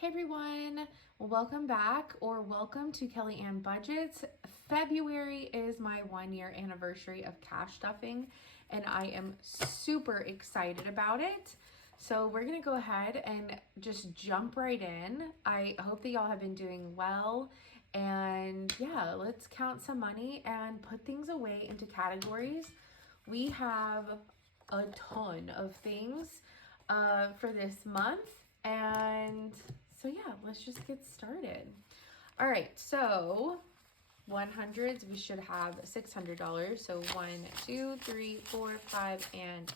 Hey everyone, welcome back or welcome to Kelli Ann Budgets. February is my 1 year anniversary of cash stuffing and I am super excited about it. So we're gonna go ahead and just jump right in. I hope that y'all have been doing well, and yeah, let's count some money and put things away into categories. We have a ton of things for this month, and so yeah, let's just get started. All right, so 100s, we should have $600. So 1, 2, 3, 4, 5, and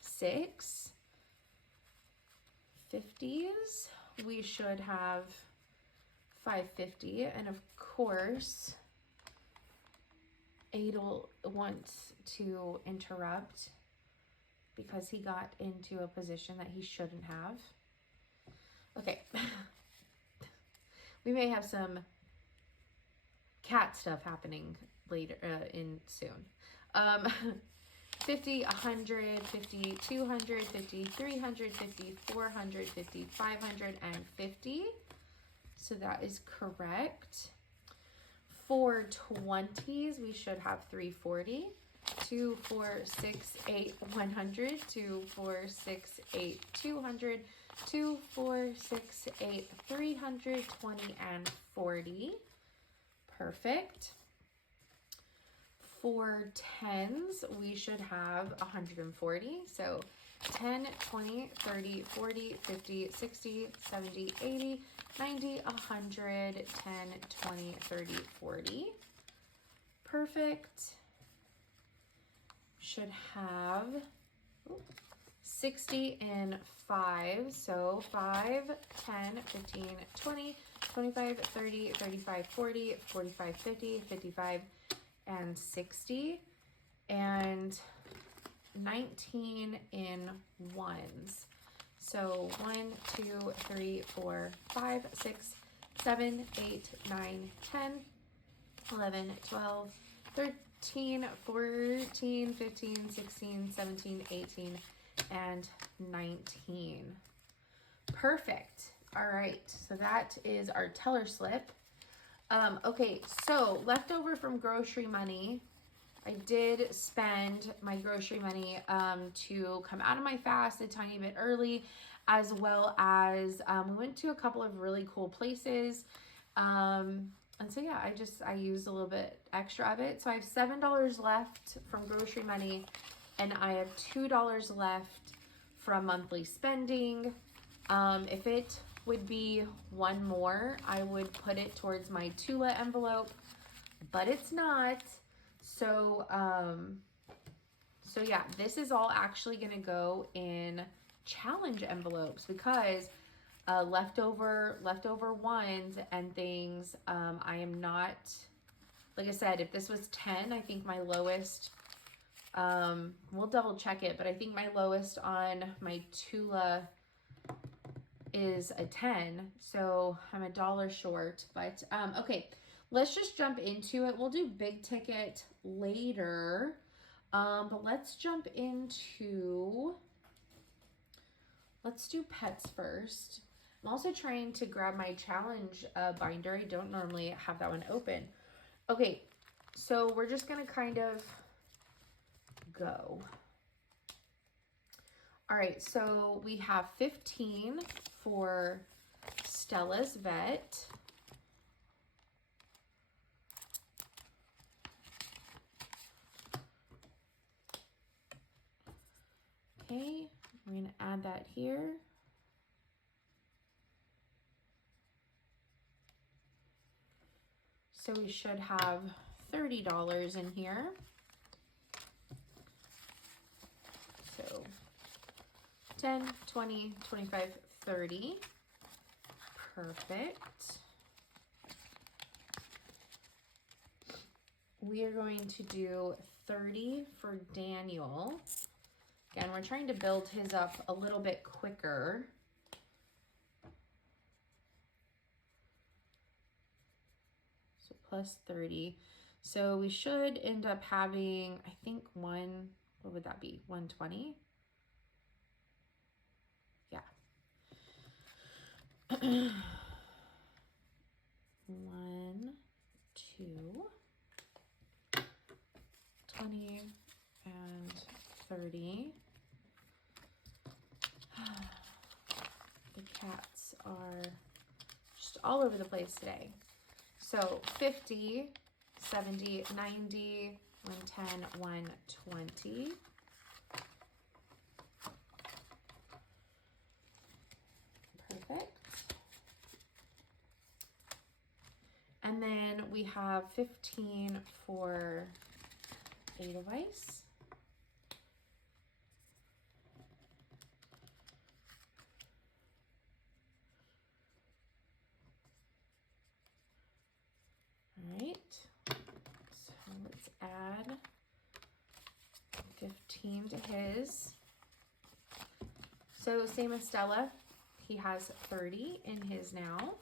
6. 50s, we should have 550, and of course, Adel wants to interrupt because he got into a position that he shouldn't have. Okay. We may have some cat stuff happening later in soon. 50, 100, 50, 200, 50, 300, 50, 400, 50, 500, and 50. So that is correct. For 20s, we should have 340. 2, 4, 6, 8, 100. 2, 4, 6, 8, 200. 2, 4, 6, 8, 300, 20, and 40. Perfect. For 10s, we should have 140. So 10, 20, 30, 40, 50, 60, 70, 80, 90, 100, 10, 20, 30, 40. Perfect. Should have 60 in 5. So 5, 10, 15, 20, 25, 30, 35, 40, 45, 50, 55, and 60. And 19 in 1s. So 1, 2, 3, 4, 5, 6, 7, 8, 9, 10, 11, 12, 13, 14, 15, 16, 17, 18, and 19. Perfect. All right, so that is our teller slip. Okay, so leftover from grocery money, I did spend my grocery money to come out of my fast a tiny bit early, as well as we went to a couple of really cool places. And so yeah, I used a little bit extra of it. So I have $7 left from grocery money, and I have $2 left from monthly spending. If it would be one more, I would put it towards my Tula envelope, but it's not. So, so yeah, this is all actually gonna go in challenge envelopes because leftover ones and things, I am not, like I said, if this was 10, I think my lowest, we'll double check it, but I think my lowest on my Tula is a 10, so I'm $1 short, but okay, let's just jump into it. We'll do big ticket later, but let's jump into, let's do pets first. I'm also trying to grab my challenge binder. I don't normally have that one open. Okay, so we're just gonna kind of go. All right, so we have 15 for Stella's Vet. Okay, I'm gonna add that here. So we should have $30 in here. So 10, 20, 25, 30. Perfect. We are going to do 30 for Daniel. Again, we're trying to build his up a little bit quicker. So plus 30. So we should end up having, I think what would that be? 120? Yeah. 1, 2, 20, and 30. The cats are just all over the place today. So 50, 70, 90, 110, 120. Perfect. And then we have 15 for Edelweiss. All right, so let's add 15 to his. So same as Stella, he has 30 in his now.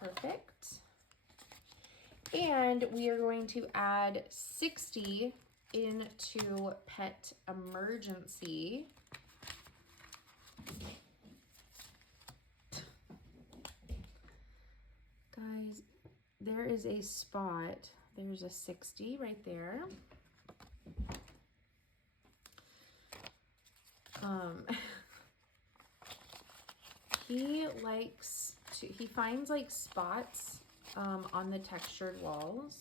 Perfect. And we are going to add 60 into Pet Emergency. Guys, there is a spot. There's a 60 right there. He finds like spots on the textured walls,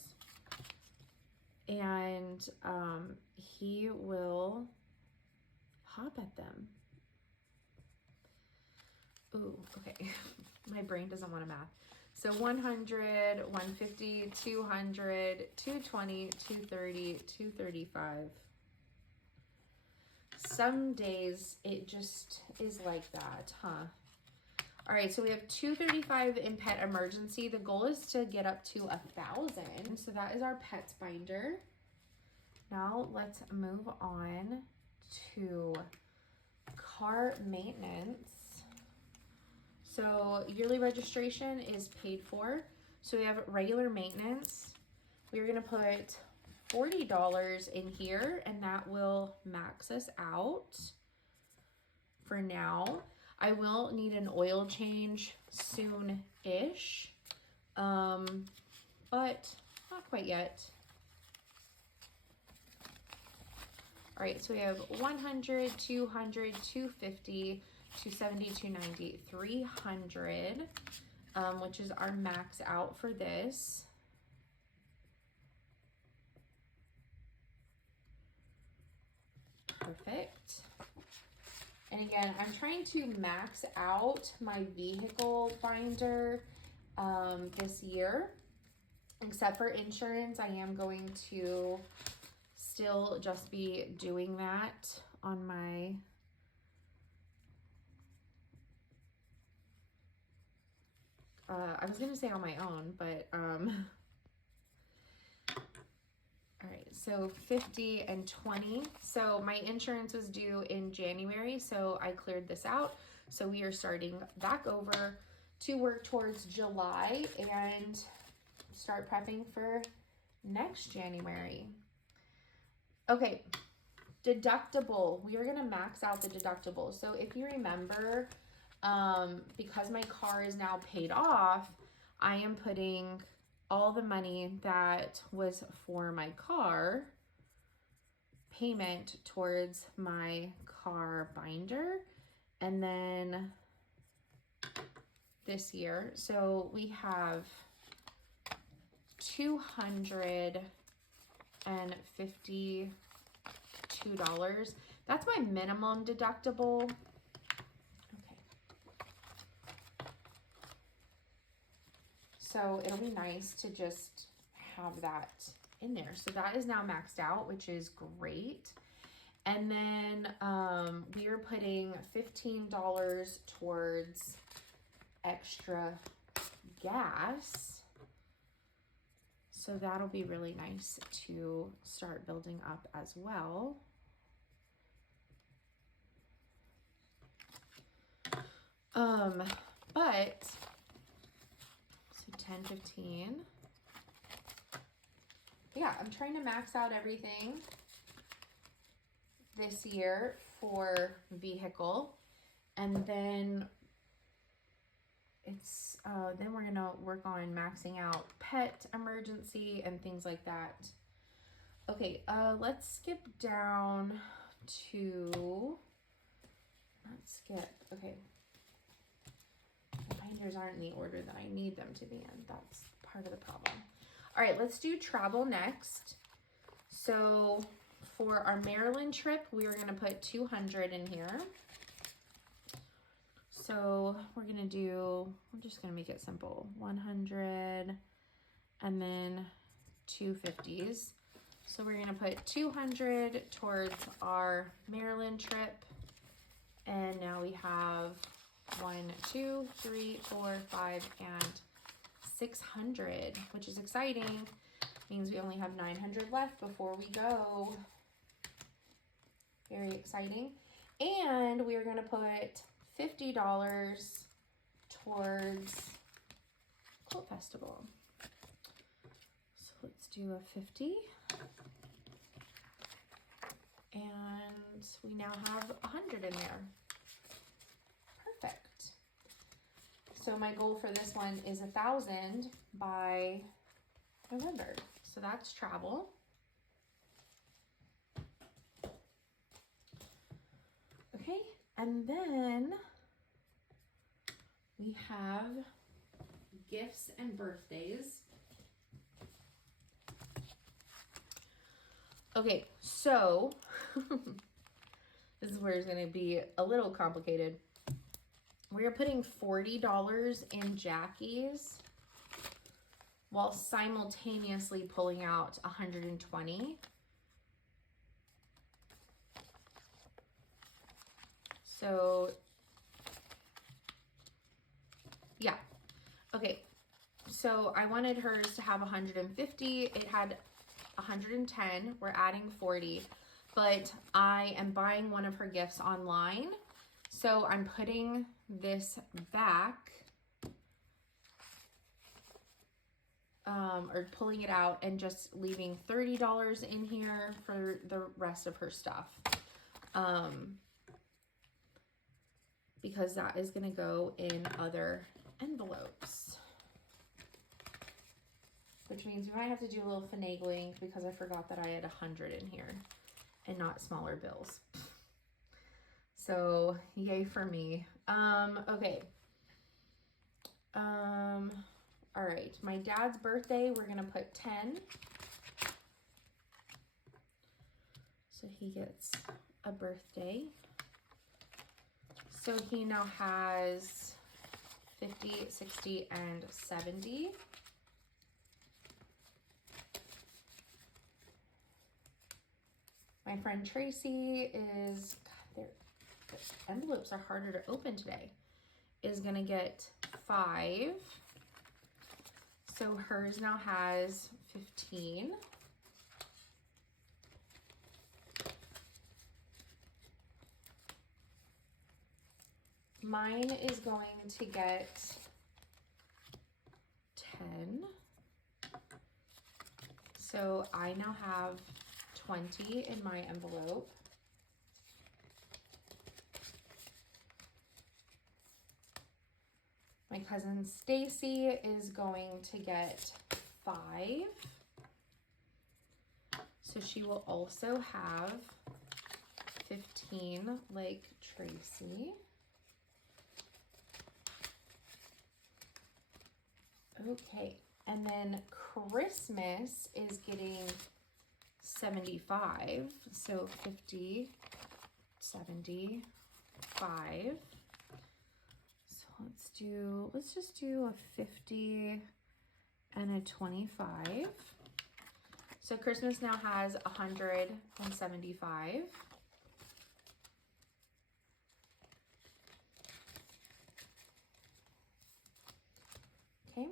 and he will hop at them. Ooh, okay. My brain doesn't want to math. So 100, 150, 200, 220, 230, 235. Some days it just is like that, huh? All right, so we have 235 in Pet Emergency. The goal is to get up to 1,000. So that is our pets binder. Now let's move on to car maintenance. So yearly registration is paid for. So we have regular maintenance. We're gonna put $40 in here, and that will max us out for now. I will need an oil change soon-ish, but not quite yet. All right, so we have 100, 200, 250, 270, 290, 300, which is our max out for this. Perfect. And again, I'm trying to max out my vehicle binder this year. Except for insurance, I am going to still just be doing that on my I was gonna say on my own, but all right, so 50 and 20. So my insurance was due in January, so I cleared this out. So we are starting back over to work towards July and start prepping for next January. Okay, deductible. We are gonna max out the deductible. So if you remember, because my car is now paid off, I am putting all the money that was for my car payment towards my car binder, and then this year, so we have $252. That's my minimum deductible. So it'll be nice to just have that in there. So that is now maxed out, which is great. And then we are putting $15 towards extra gas. So that'll be really nice to start building up as well. But 10, 15. Yeah, I'm trying to max out everything this year for vehicle, and then it's, then we're gonna work on maxing out pet emergency and things like that. Okay, let's skip down to, okay. The binders aren't in the order that I need them to be in. That's part of the problem. All right, let's do travel next. So for our Maryland trip, we are gonna put 200 in here. So we're gonna do, I'm just gonna make it simple, 100 and then 250s. So we're gonna put 200 towards our Maryland trip. And now we have 1, 2, 3, 4, 5, and 600, which is exciting. Means we only have 900 left before we go. Very exciting. And we are gonna put $50 towards Quilt Festival. So let's do a 50. And we now have 100 in there. Perfect. So my goal for this one is 1,000 by November. So that's travel. Okay, and then we have gifts and birthdays. Okay, so this is where it's going to be a little complicated. We're putting $40 in Jackie's while simultaneously pulling out 120. So, yeah. Okay, so I wanted hers to have 150. It had 110. We're adding 40, but I am buying one of her gifts online. So I'm putting this back, or pulling it out and just leaving $30 in here for the rest of her stuff. Because that is going to go in other envelopes. Which means we might have to do a little finagling because I forgot that I had 100 in here and not smaller bills. So yay for me. Okay. All right, my dad's birthday, we're gonna put 10. So he gets a birthday. So he now has 50, 60, and 70. My friend Tracy is, God, the envelopes are harder to open today, is gonna get 5. So hers now has 15. Mine is going to get 10. So I now have 20 in my envelope. My cousin Stacy is going to get 5. So she will also have 15 like Tracy. Okay, and then Christmas is getting 75. So 50, 75. Let's just do a 50 and a 25. So Christmas now has 175. Okay.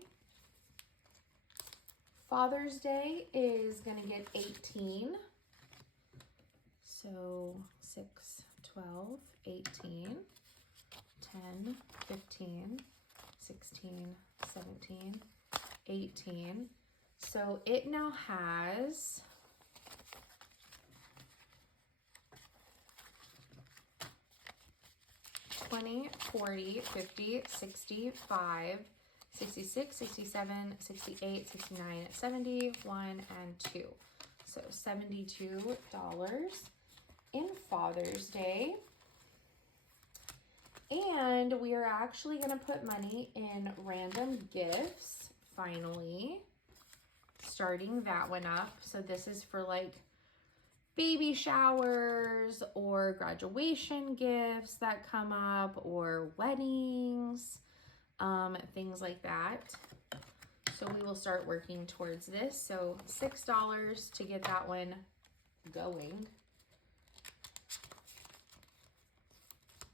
Father's Day is gonna get 18. So 6, 12, 18. 10, 15, 16, 17, 18. So it now has 20, 40, 50, 65, 66, 67, 68, 69, 70, 1, and 2. So $72 in Father's Day. And we are actually going to put money in random gifts, finally. Starting that one up. So this is for like baby showers or graduation gifts that come up or weddings, things like that. So we will start working towards this. So $6 to get that one going.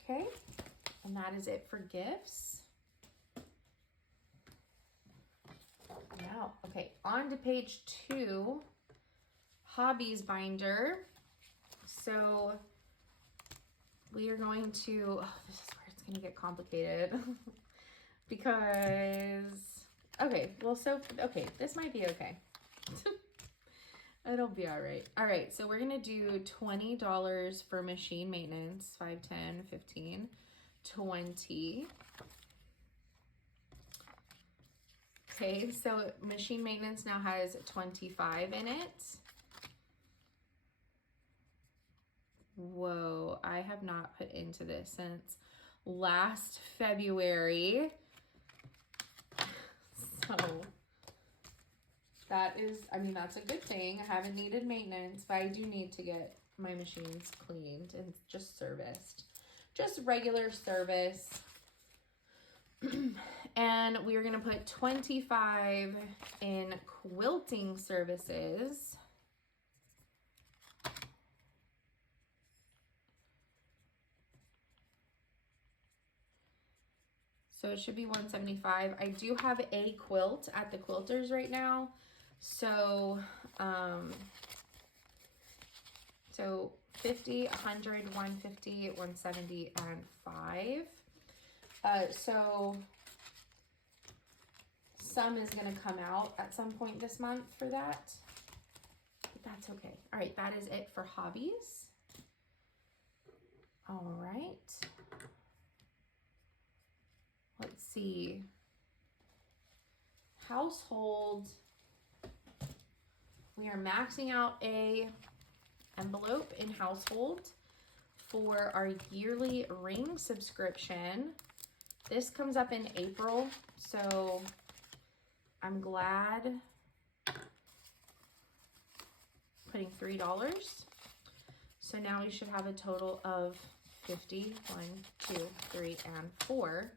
Okay, and that is it for gifts. Now, okay, on to page 2, hobbies binder. So we are going to, oh, this is where it's going to get complicated because, okay, well, so, okay, this might be okay. It'll be all right. All right, so we're going to do $20 for machine maintenance, 5, 10, 15, 20. Okay, so machine maintenance now has 25 in it. Whoa, I have not put into this since last February. So that is, I mean, that's a good thing. I haven't needed maintenance, but I do need to get my machines cleaned and just serviced. Just regular service. And we are going to put 25 in quilting services. So it should be 175. I do have a quilt at the quilters right now. So, so 50, 100, 150, 170, and 5. So some is going to come out at some point this month for that. But that's okay. All right, that is it for hobbies. All right. Let's see. Household. We are maxing out a envelope in household for our yearly ring subscription. This comes up in April, so I'm glad putting $3. So now we should have a total of 50, 1, 2, 3, and 4.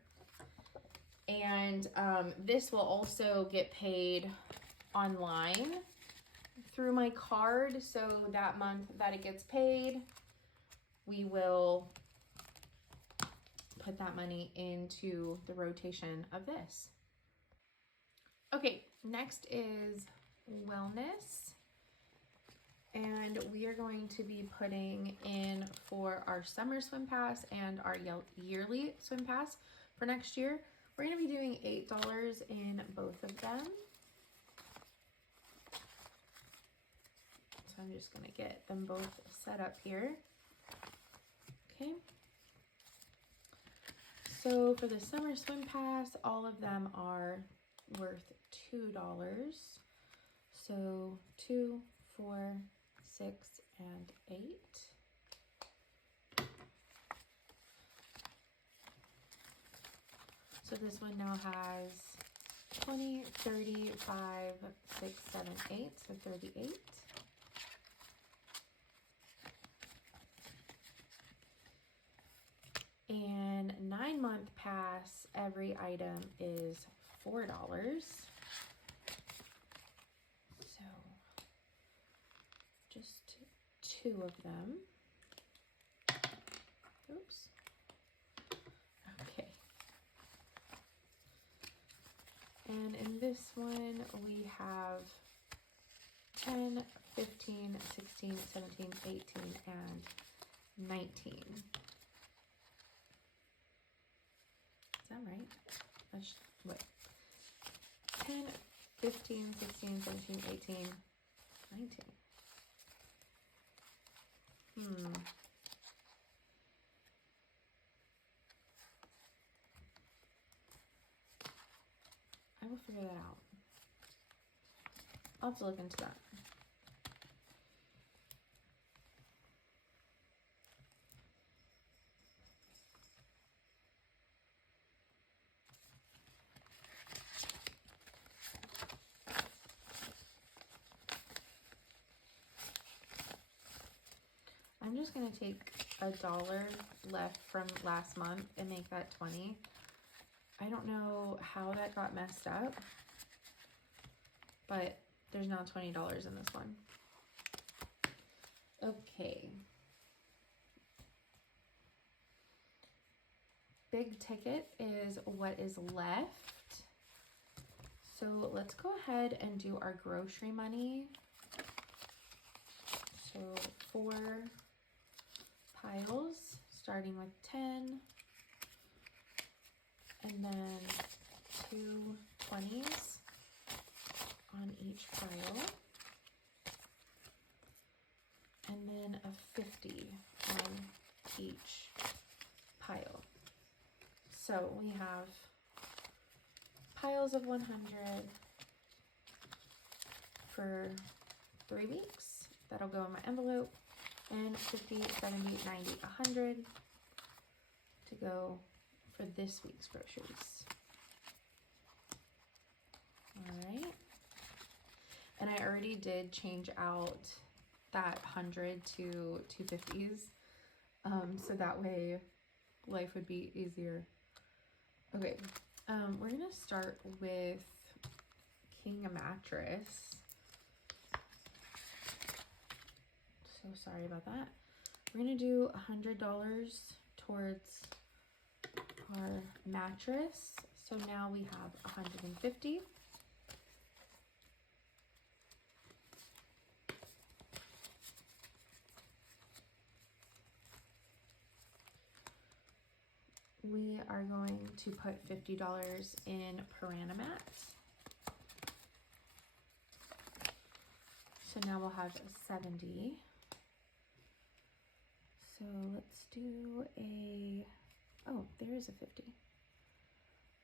And this will also get paid online through my card. So that month that it gets paid, we will put that money into the rotation of this. Okay, next is wellness. And we are going to be putting in for our summer swim pass and our yearly swim pass for next year. We're going to be doing $8 in both of them. So I'm just going to get them both set up here. Okay. So for the summer swim pass, all of them are worth $2. So 2, 4, 6, and 8. So this one now has 20, 30, 5, 6, 7, 8, so 38. And 9-month pass, every item is $4. So just 2 of them. Oops. Okay. And in this one, we have 10, 15, 16, 17, 18, and 19. Is that right? Let's, wait. 10, 15, 16, 17, 18, 19. will figure that out. I'll have to look into that. I'm just going to take $1 left from last month and make that 20. I don't know how that got messed up, but there's now $20 in this one. Okay. Big ticket is what is left. So let's go ahead and do our grocery money. So 4 piles, starting with 10, and then 2 20s on each pile, and then a 50 on each pile. So we have piles of 100 for 3 weeks. That'll go in my envelope. And 50, 70, 90, 100 to go for this week's groceries. All right. And I already did change out that 100 to 250s. So that way life would be easier. Okay. We're going to start with King Mattress. So sorry about that. We're going to do $100 towards our mattress. So now we have 150. We are going to put $50 in Piranha Mats. So now we'll have 70. So let's do a, oh, there is a 50.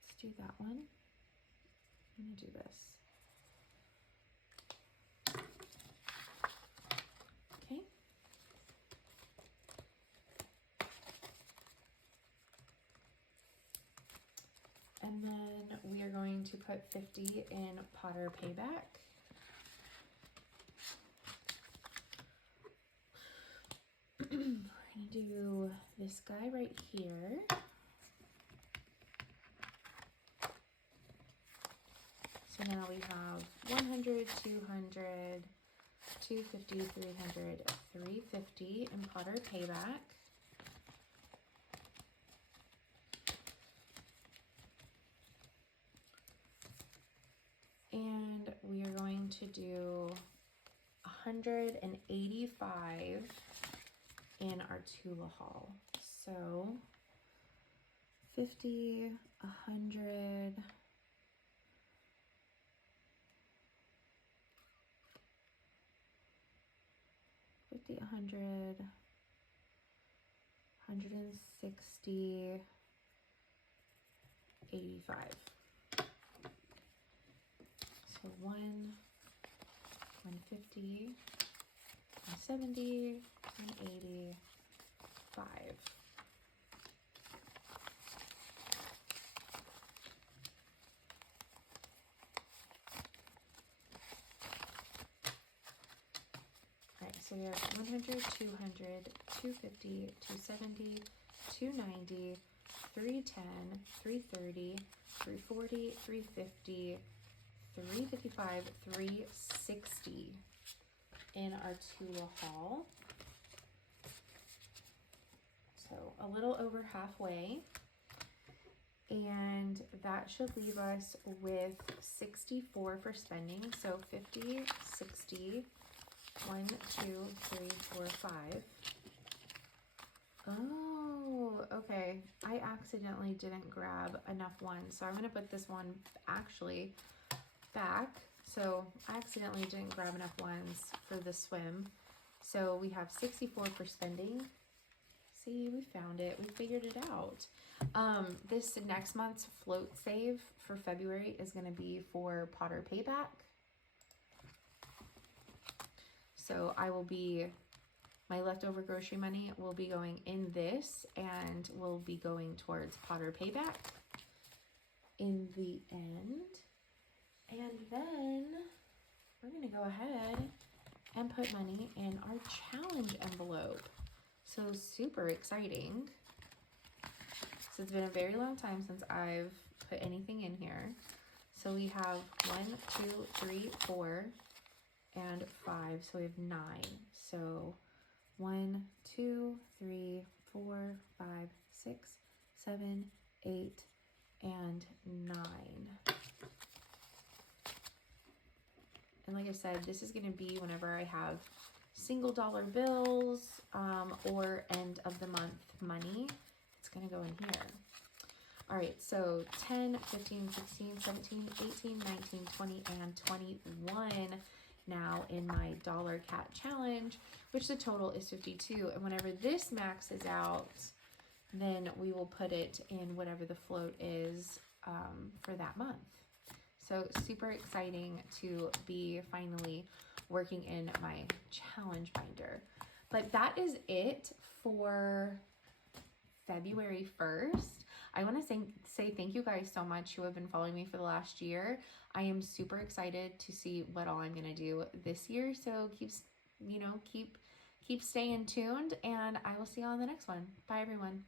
Let's do that one. I'm gonna do this. Okay. And then we are going to put 50 in Potter Payback. We're going to do this guy right here. So now we have 100, 200, 250, 300, 350 in Potter Payback. And we are going to do 185 in our Tula haul. So 50, 100, 50, 100, 160, 85. So 150, 170, 185. All right, so we have 100, 200, 250, 270, 290, 310, 330, 340, 350, 355, 360 in our Tula haul. So a little over halfway. And that should leave us with 64 for spending. So 50, 60, 1, 2, 3, 4, 5. Oh, okay. I accidentally didn't grab enough ones. So I'm going to put this one actually back. So I accidentally didn't grab enough ones for the swim. So we have 64 for spending, See, we found it. We figured it out. This next month's float save for February is going to be for Potter Payback. So my leftover grocery money will be going in this and will be going towards Potter Payback in the end. And then we're going to go ahead and put money in our challenge envelope. So super exciting. So it's been a very long time since I've put anything in here. So we have 1, 2, 3, 4, and 5. So we have 9. So 1, 2, 3, 4, 5, 6, 7, 8, and 9. And like I said, this is going to be whenever I have single dollar bills or end of the month money. It's going to go in here. All right, so 10, 15, 16, 17, 18, 19, 20, and 21 now in my dollar cat challenge, which the total is 52. And whenever this maxes out, then we will put it in whatever the float is for that month. So super exciting to be finally working in my challenge binder. But that is it for February 1st. I want to say thank you guys so much who have been following me for the last year. I am super excited to see what all I'm going to do this year. So keep staying tuned, and I will see you on the next one. Bye everyone.